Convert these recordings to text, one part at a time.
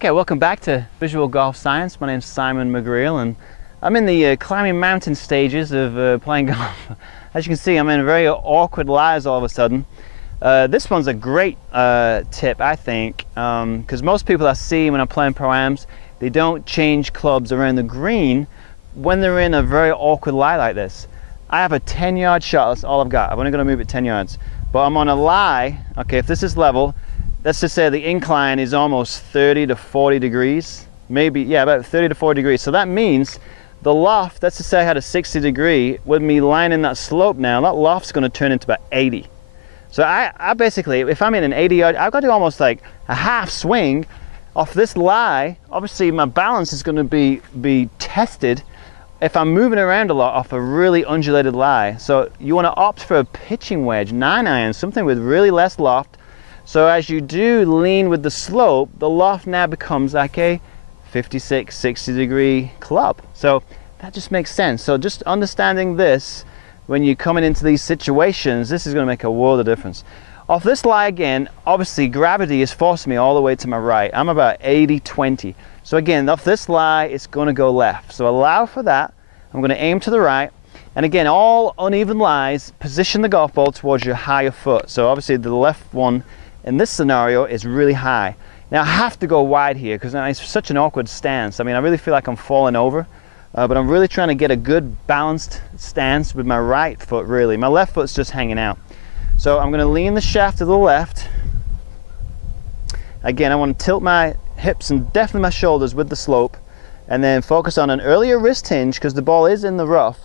Okay, welcome back to Visual Golf Science. My name's Simon McGreal and I'm in the climbing mountain stages of playing golf. As you can see, I'm in very awkward lies all of a sudden. This one's a great tip, I think, because most people I see when I'm playing Pro-Ams, they don't change clubs around the green when they're in a very awkward lie like this. I have a 10-yard shot, that's all I've got. I'm only going to move it 10 yards. But I'm on a lie, okay, if this is level, let's just say the incline is almost 30 to 40 degrees. Maybe, yeah, about 30 to 40 degrees. So that means the loft, let's just say I had a 60 degree, with me lining that slope now, that loft's going to turn into about 80. So I basically, if I'm in an 80 yard, I've got to do almost like a half swing off this lie. Obviously my balance is going to be tested if I'm moving around a lot off a really undulated lie. So you want to opt for a pitching wedge, 9-iron, something with really less loft. So as you do lean with the slope, the loft now becomes like a 56, 60 degree club. So that just makes sense. So just understanding this, when you're coming into these situations, this is going to make a world of difference. Off this lie again, obviously gravity is forcing me all the way to my right. I'm about 80-20. So again, off this lie, it's going to go left. So allow for that. I'm going to aim to the right. And again, all uneven lies, position the golf ball towards your higher foot. So obviously the left one in this scenario is really high. Now I have to go wide here because it's such an awkward stance. I mean, I really feel like I'm falling over, but I'm really trying to get a good balanced stance with my right foot really. My left foot's just hanging out. So I'm going to lean the shaft to the left. Again, I want to tilt my hips and definitely my shoulders with the slope, and then focus on an earlier wrist hinge because the ball is in the rough,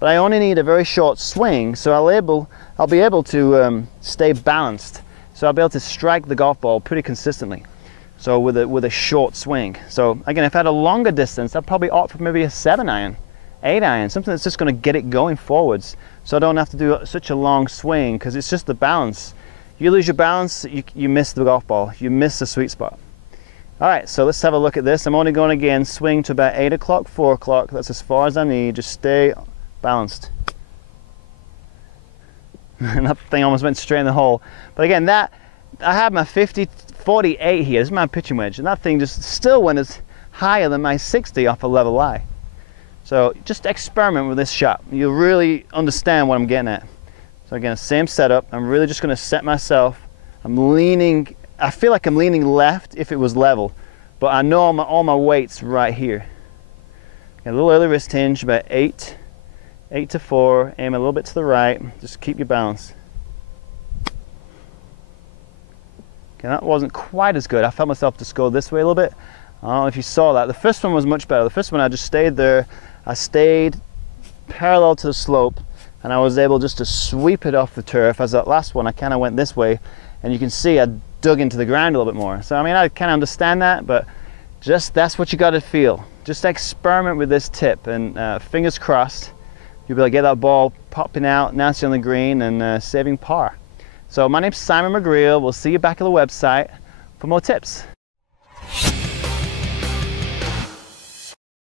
but I only need a very short swing, so I'll be able to stay balanced. So I'll be able to strike the golf ball pretty consistently. So with a short swing. So again, if I had a longer distance, I'd probably opt for maybe a 7-iron, 8-iron, something that's just going to get it going forwards. So I don't have to do such a long swing because it's just the balance. You lose your balance, you miss the golf ball. You miss the sweet spot. All right, so let's have a look at this. I'm only going again, swing to about 8 o'clock, 4 o'clock. That's as far as I need. Just stay balanced. And that thing almost went straight in the hole. But again, I have my 48 here. This is my pitching wedge, and that thing just still went as higher than my 60 off a level lie. So just experiment with this shot. You'll really understand what I'm getting at. So again, same setup. I'm really just going to set myself. I'm leaning. I feel like I'm leaning left if it was level, but I know all my weight's right here. Okay, a little early wrist hinge, about 8 to 4, aim a little bit to the right, just keep your balance. Okay, that wasn't quite as good. I felt myself just go this way a little bit. I don't know if you saw that. The first one was much better. The first one I just stayed there. I stayed parallel to the slope and I was able just to sweep it off the turf. As that last one, I kind of went this way and you can see I dug into the ground a little bit more. So I mean, I kind of understand that, but just that's what you got to feel. Just experiment with this tip and fingers crossed. You'll be able to get that ball popping out, nicely on the green, and saving par. So my name's Simon McGreal. We'll see you back at the website for more tips.